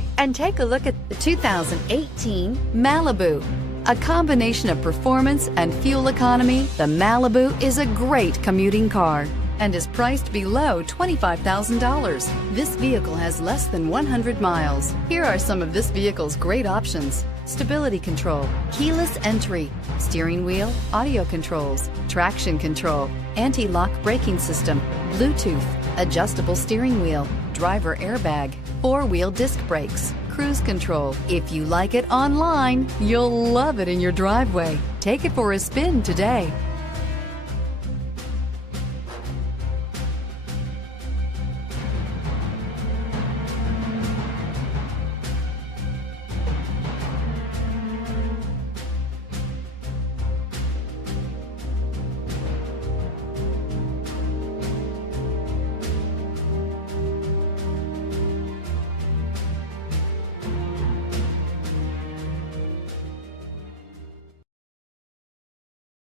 today and take a look at the 2018 Malibu. A combination of performance and fuel economy, the Malibu is a great commuting car and is priced below $25,000. This vehicle has less than 100 miles. Here are some of this vehicle's great options: stability control, keyless entry, steering wheel audio controls, traction control, anti-lock braking system, Bluetooth, adjustable steering wheel, driver airbag, four-wheel disc brakes, cruise control. If you like it online, you'll love it in your driveway. Take it for a spin today.